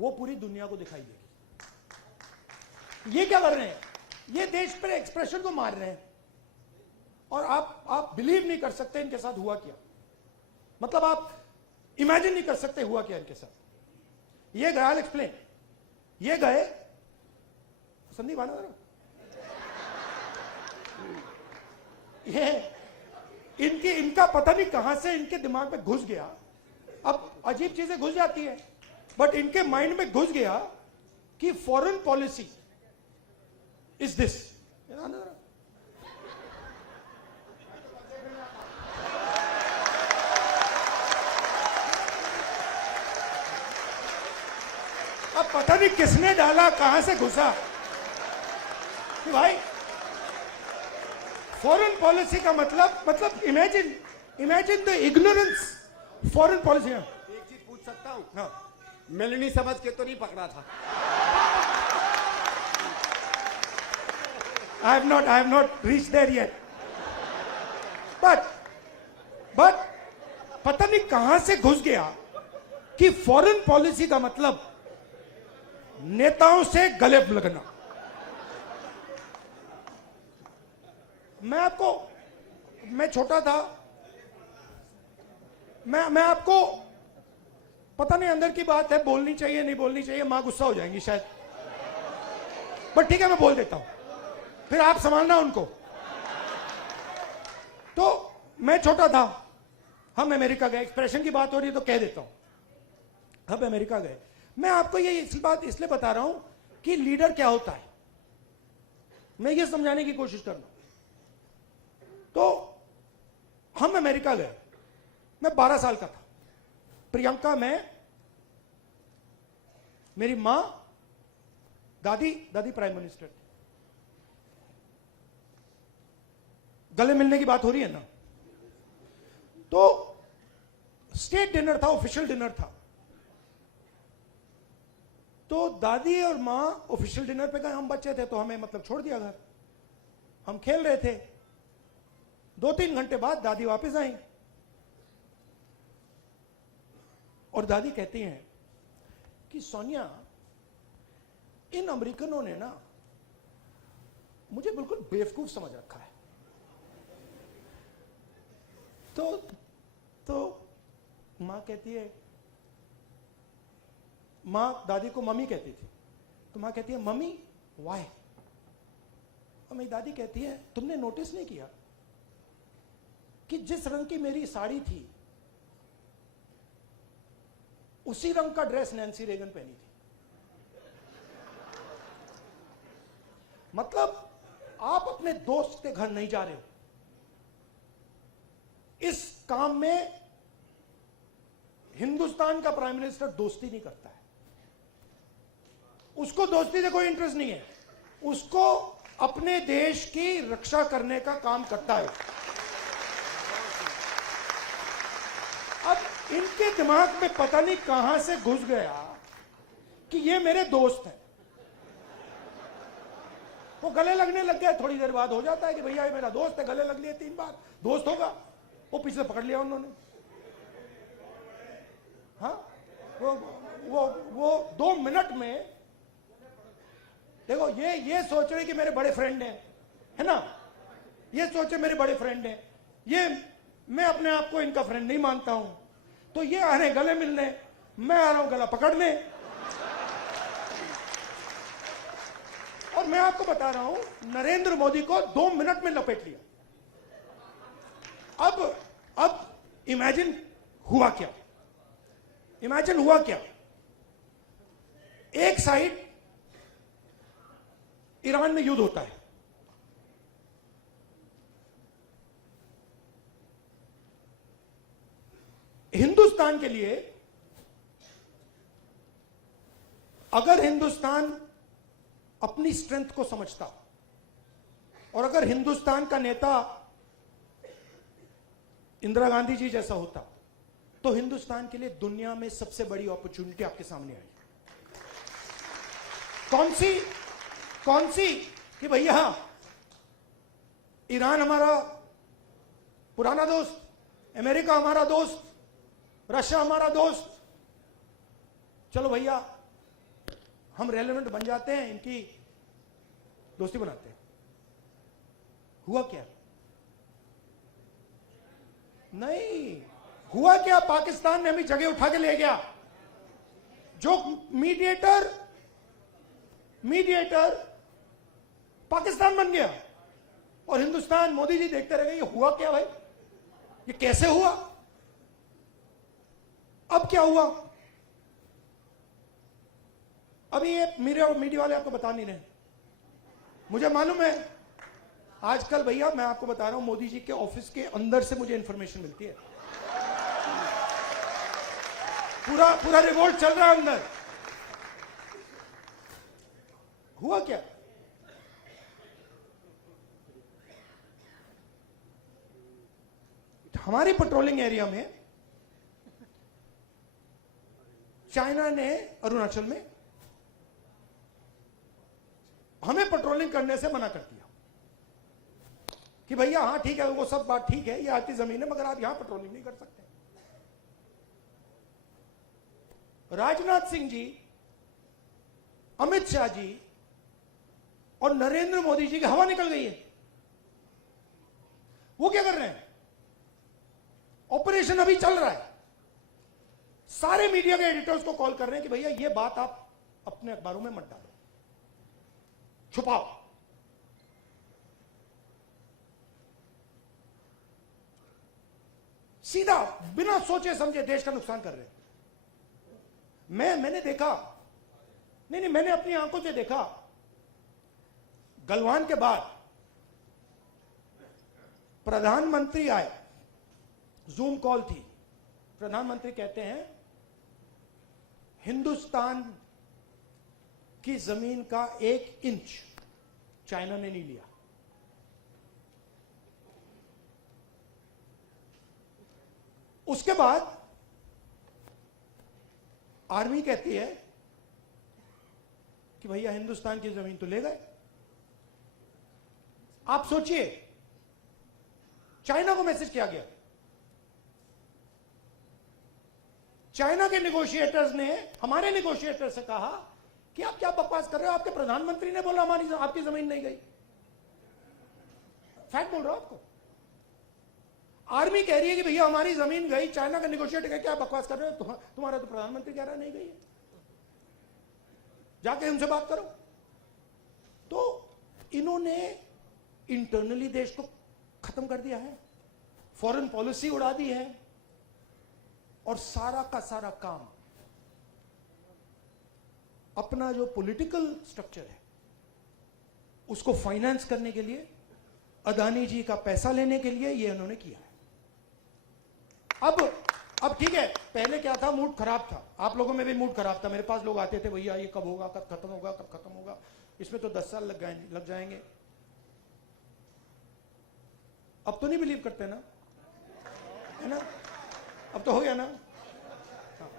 वो पूरी दुनिया को दिखाई देगी। ये क्या कर रहे हैं? ये देश पर एक्सप्रेशन को मार रहे हैं। और आप बिलीव नहीं कर सकते इनके साथ हुआ क्या। मतलब आप इमेजिन नहीं कर सकते हुआ क्या इनके साथ। ये गए, आई एक्सप्लेन। ये गए संदीप आना जरा। ये इनका पता नहीं कहां से इनके दिमाग में घुस गया। अब अजीब चीजें घुस जाती है, बट इनके माइंड में घुस गया कि फॉरेन पॉलिसी इज दिस। अब पता नहीं किसने डाला, कहां से घुसा कि भाई फॉरेन पॉलिसी का मतलब imagine the ignorance foreign policy. एक चीज पूछ सकता हूं? हाँ, मेलनी समझ के तो नहीं पकड़ा था? I have not reached there yet. but पता नहीं कहां से घुस गया कि फॉरेन पॉलिसी का मतलब नेताओं से गले लगना। मैं छोटा था, मैं आपको पता नहीं अंदर की बात है, बोलनी चाहिए नहीं बोलनी चाहिए, मां गुस्सा हो जाएंगी शायद, बट ठीक है मैं बोल देता हूं, फिर आप संभालना उनको। तो मैं छोटा था, हम अमेरिका गए। एक्सप्रेशन की बात हो रही है तो कह देता हूं, हम अमेरिका गए। मैं आपको ये बात इसलिए बता रहा हूं कि लीडर क्या होता है, मैं ये समझाने की कोशिश कर रहा हूं। तो हम अमेरिका गए, मैं 12 साल का था। प्रियंका, मैं, मेरी मां, दादी प्राइम मिनिस्टर थी। गले मिलने की बात हो रही है ना। तो स्टेट डिनर था, ऑफिशियल डिनर था। तो दादी और मां ऑफिशियल डिनर पे गए, हम बच्चे थे तो हमें मतलब छोड़ दिया घर। हम खेल रहे थे। 2-3 घंटे बाद दादी वापस आई और दादी कहती हैं कि सोनिया, इन अमेरिकनों ने ना मुझे बिल्कुल बेवकूफ समझ रखा है। तो मां कहती है, मां दादी को मम्मी कहती थी, तो मां कहती है मम्मी वाई। और मेरी दादी कहती है तुमने नोटिस नहीं किया कि जिस रंग की मेरी साड़ी थी उसी रंग का ड्रेस नैन्सी रेगन पहनी थी। मतलब आप अपने दोस्त के घर नहीं जा रहे हो, इस काम में हिंदुस्तान का प्राइम मिनिस्टर दोस्ती नहीं करता है। उसको दोस्ती से कोई इंटरेस्ट नहीं है, उसको अपने देश की रक्षा करने का काम करता है। अब इनके दिमाग में पता नहीं कहां से घुस गया कि ये मेरे दोस्त हैं। वो गले लगने लग गए। थोड़ी देर बाद हो जाता है कि भैया ये मेरा दोस्त है, गले लग लिए 3 बार, दोस्त होगा। वो पीछे पकड़ लिया उन्होंने। हाँ, वो 2 मिनट में देखो, ये सोच रहे कि मेरे बड़े फ्रेंड हैं, है ना, ये सोचे मेरे बड़े फ्रेंड हैं, ये मैं अपने आप को इनका फ्रेंड नहीं मानता हूं। तो ये आ रहे गले मिलने, मैं आ रहा हूं गला पकड़ने। और मैं आपको बता रहा हूं, नरेंद्र मोदी को 2 मिनट में लपेट लिया। अब इमेजिन हुआ क्या, इमेजिन हुआ क्या। एक साइड ईरान में युद्ध होता है, हिंदुस्तान के लिए अगर हिंदुस्तान अपनी स्ट्रेंथ को समझता और अगर हिंदुस्तान का नेता इंदिरा गांधी जी जैसा होता तो हिंदुस्तान के लिए दुनिया में सबसे बड़ी अपॉर्चुनिटी आपके सामने आई। कौन सी कि भैया ईरान हमारा पुराना दोस्त, अमेरिका हमारा दोस्त, रशिया हमारा दोस्त, चलो भैया हम रेलेवेंट बन जाते हैं, इनकी दोस्ती बनाते हैं। हुआ क्या? नहीं हुआ क्या, पाकिस्तान ने हमें जगह उठा के ले गया। जो मीडिएटर पाकिस्तान बन गया और हिंदुस्तान, मोदी जी देखते रह गए। ये हुआ क्या भाई? ये कैसे हुआ? अब क्या हुआ? अभी ये मीडिया वाले आपको बता नहीं रहे। मुझे मालूम है आजकल भैया, मैं आपको बता रहा हूं, मोदी जी के ऑफिस के अंदर से मुझे इंफॉर्मेशन मिलती है। पूरा रिवोल्ट चल रहा है अंदर। हुआ क्या? हमारे पेट्रोलिंग एरिया में चाइना ने अरुणाचल में हमें पेट्रोलिंग करने से मना कर दिया कि भैया हां ठीक है, वो सब बात ठीक है, ये आपकी जमीन है, मगर आप यहां पेट्रोलिंग नहीं कर सकते। राजनाथ सिंह जी, अमित शाह जी और नरेंद्र मोदी जी की हवा निकल गई है। वो क्या कर रहे हैं? ऑपरेशन अभी चल रहा है। सारे मीडिया के एडिटर्स को कॉल कर रहे हैं कि भैया ये बात आप अपने अखबारों में मत डालो, छुपाओ। सीधा बिना सोचे समझे देश का नुकसान कर रहे हैं। मैंने देखा, नहीं मैंने अपनी आंखों से देखा, गलवान के बाद प्रधानमंत्री आए, जूम कॉल थी। प्रधानमंत्री कहते हैं हिंदुस्तान की जमीन का 1 इंच चाइना ने नहीं लिया। उसके बाद आर्मी कहती है कि भैया हिंदुस्तान की जमीन तो ले गए। आप सोचिए, चाइना को मैसेज किया गया। चाइना के नेगोशिएटर्स ने हमारे नेगोशिएटर से कहा कि आप क्या बकवास कर रहे हो, आपके प्रधानमंत्री ने बोला हमारी आपकी जमीन नहीं गई। फैक्ट बोल रहा हूं आपको। आर्मी कह रही है कि भैया हमारी जमीन गई, चाइना का नेगोशिएटर कह क्या बकवास कर रहे हो, तुम्हारा तो प्रधानमंत्री कह रहा नहीं गई है, जाके उनसे बात करो। तो इन्होंने इंटरनली देश को खत्म कर दिया है, फॉरेन पॉलिसी उड़ा दी है, और सारा का सारा काम अपना जो पॉलिटिकल स्ट्रक्चर है उसको फाइनेंस करने के लिए, अदानी जी का पैसा लेने के लिए ये उन्होंने किया है। अब ठीक है, पहले क्या था, मूड खराब था, आप लोगों में भी मूड खराब था। मेरे पास लोग आते थे, भैया ये कब होगा, कब खत्म होगा, कब खत्म होगा, इसमें तो 10 साल लग जाएंगे। अब तो नहीं बिलीव करते ना, है ना? अब तो हो गया ना। हाँ।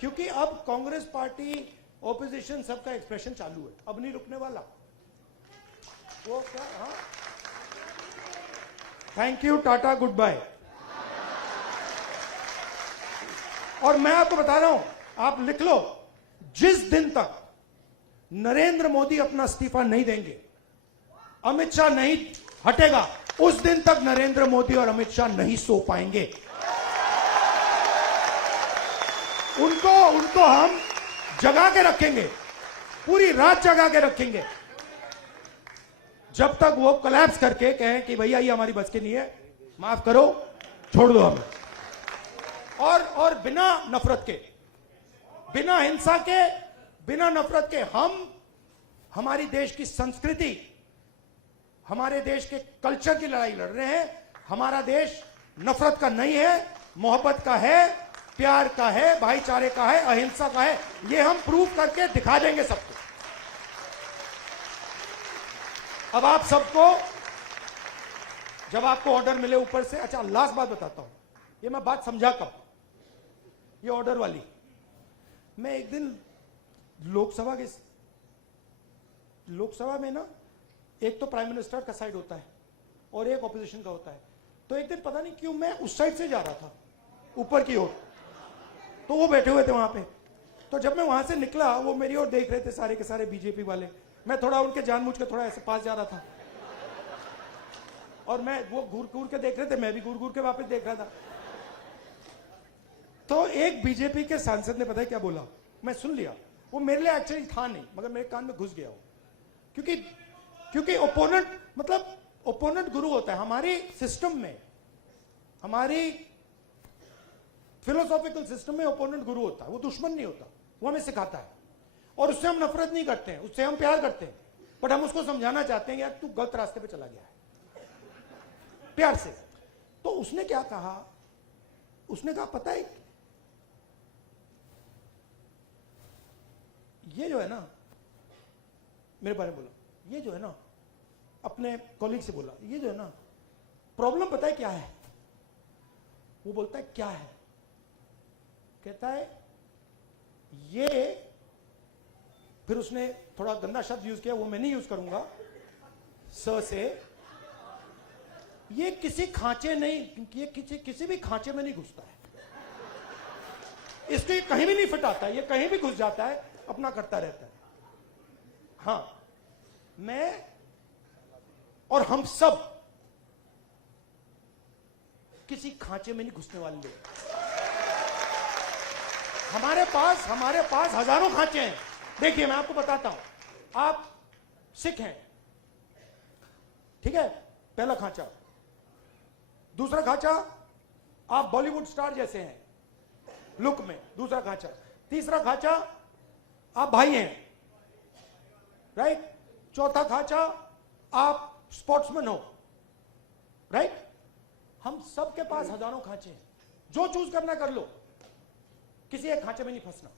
क्योंकि अब कांग्रेस पार्टी, ऑपोजिशन, सबका एक्सप्रेशन चालू है, अब नहीं रुकने वाला वो क्या। हाँ, thank you, tata, goodbye. और मैं आपको बता रहा हूं, आप लिख लो, जिस दिन तक नरेंद्र मोदी अपना इस्तीफा नहीं देंगे, अमित शाह नहीं हटेगा, उस दिन तक नरेंद्र मोदी और अमित शाह नहीं सो पाएंगे। उनको हम जगा के रखेंगे, पूरी रात जगा के रखेंगे, जब तक वो कोलैप्स करके कहें कि भैया ये हमारी बस की नहीं है, माफ करो, छोड़ दो हमें। और बिना नफरत के, बिना हिंसा के, बिना नफरत के हम हमारी देश की संस्कृति, हमारे देश के कल्चर की लड़ाई लड़ रहे हैं। हमारा देश नफरत का नहीं है, मोहब्बत का है, प्यार का है, भाईचारे का है, अहिंसा का है। ये हम प्रूव करके दिखा देंगे सबको। अब आप सबको, जब आपको ऑर्डर मिले ऊपर से, अच्छा लास्ट बात बताता हूं, ये मैं बात समझा कब, ये ऑर्डर वाली। मैं एक दिन लोकसभा में ना, एक तो प्राइम मिनिस्टर का साइड होता है और एक ऑपोजिशन का होता है, तो एक दिन पता नहीं क्यों मैं उस साइड से जा रहा था ऊपर की ओर, तो वो बैठे हुए थे वहां पे, तो जब मैं वहां से निकला, वो मेरी ओर देख रहे थे सारे के सारे बीजेपी वाले। मैं थोड़ा उनके जानबूझ के थोड़ा ऐसे पास जा रहा था, और मैं वो घूर घूर के देख रहे थे, मैं भी घूर घूर के वापस देख रहा था। तो एक बीजेपी के सांसद ने पता है क्या बोला, मैं सुन लिया, वो मेरे लिए एक्चुअली था नहीं, मगर मेरे कान में घुस गया वो। क्योंकि ओपोनेंट मतलब ओपोनेंट गुरु होता है हमारी सिस्टम में, हमारी फिलोसॉफिकल सिस्टम में ओपोनेंट गुरु होता है, वो दुश्मन नहीं होता, वो हमें सिखाता है। और उससे हम नफरत नहीं करते हैं, उससे हम प्यार करते हैं, बट हम उसको समझाना चाहते हैं यार तू गलत रास्ते पे चला गया है, प्यार से। तो उसने क्या कहा, उसने कहा पता है ये जो है ना, मेरे बारे में बोला, ये जो है ना, अपने कॉलीग से बोला, ये जो है ना प्रॉब्लम पता है क्या है। वो बोलता है क्या है, कहता है ये, फिर उसने थोड़ा गंदा शब्द यूज किया, वो मैं नहीं यूज करूंगा, स से, ये किसी खांचे नहीं, ये किसी भी खांचे में नहीं घुसता है, इसको ये कहीं भी नहीं फिट आता है, ये कहीं भी घुस जाता है, अपना करता रहता है। हाँ, मैं और हम सब किसी खांचे में नहीं घुसने वाले लोग। हमारे पास हजारों खांचे हैं। देखिए मैं आपको बताता हूं, आप सिख हैं, ठीक है, पहला खांचा। दूसरा खांचा, आप बॉलीवुड स्टार जैसे हैं लुक में, दूसरा खांचा। तीसरा खांचा, आप भाई हैं, राइट। चौथा खांचा, आप स्पोर्ट्समैन हो, राइट। हम सब के पास हजारों खांचे हैं, जो चूज करना कर लो, किसी एक खांचे में नहीं फंसना।